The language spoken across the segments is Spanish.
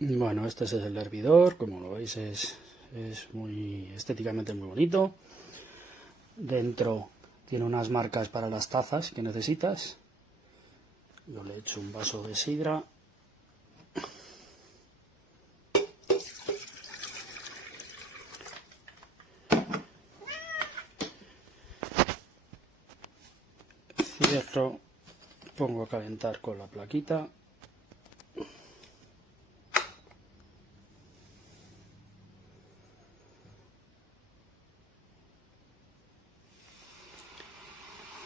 Bueno, este es el hervidor, como lo veis es muy estéticamente muy bonito. Dentro tiene unas marcas para las tazas que necesitas. Yo le echo un vaso de sidra. Cierro, pongo a calentar con la plaquita.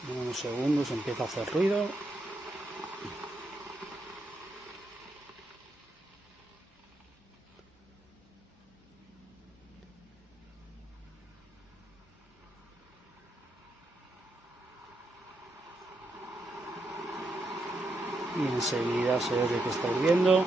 En unos segundos empieza a hacer ruido. Y enseguida se oye que está hirviendo.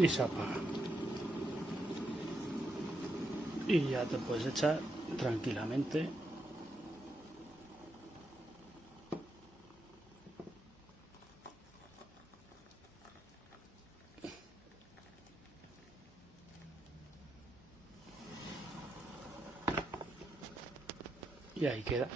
Y se apaga. Y ya te puedes echar tranquilamente. Y ahí queda.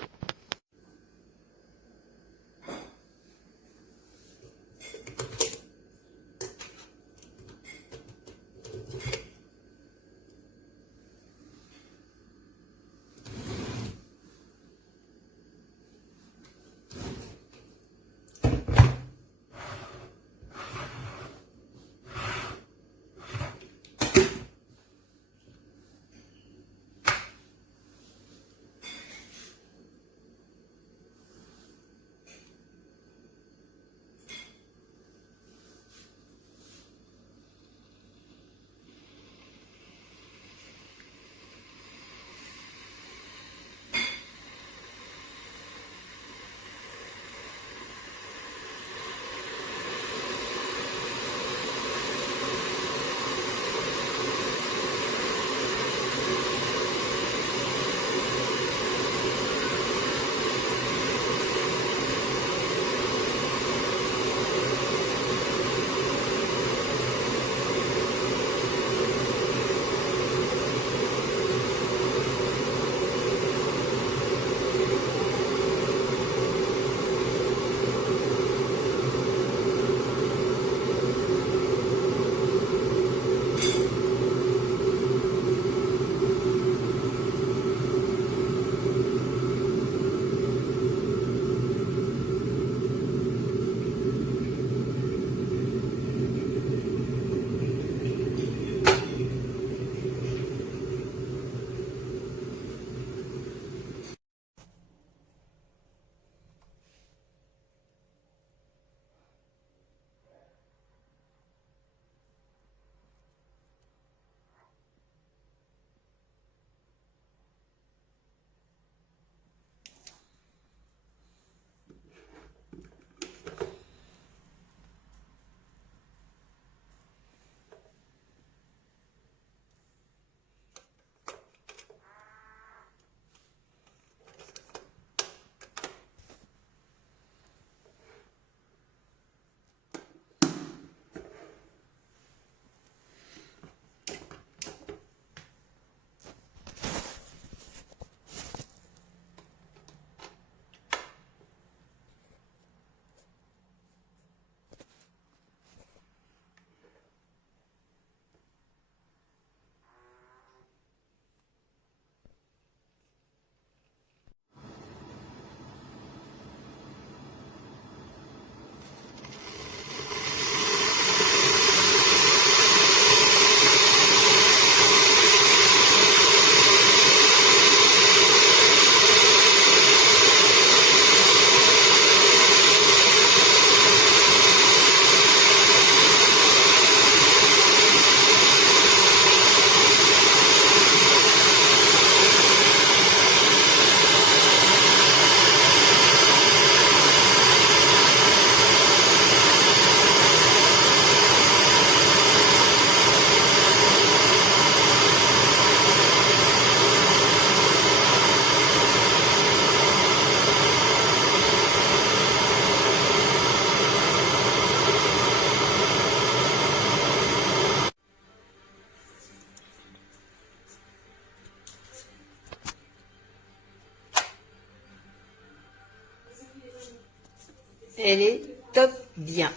Elle est top bien.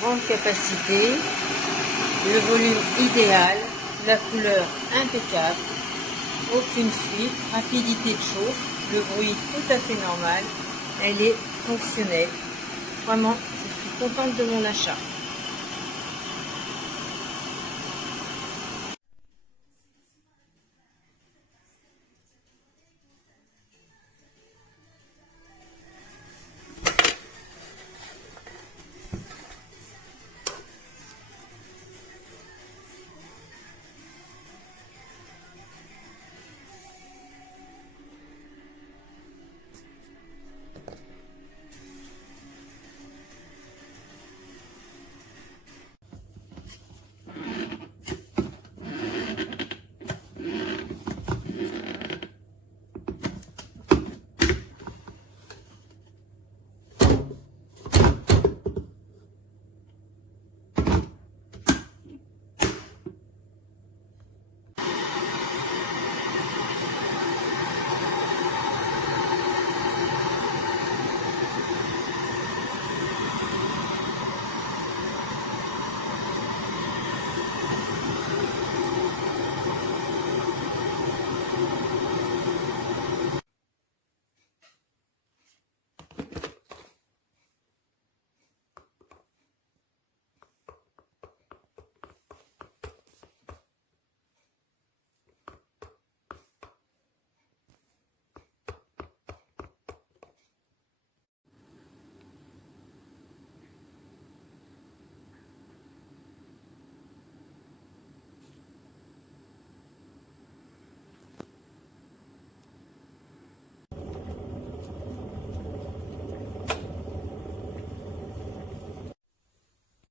Grande capacité, le volume idéal, la couleur impeccable, aucune fuite, rapidité de chauffe, le bruit tout à fait normal, elle est fonctionnelle. Vraiment, je suis contente de mon achat.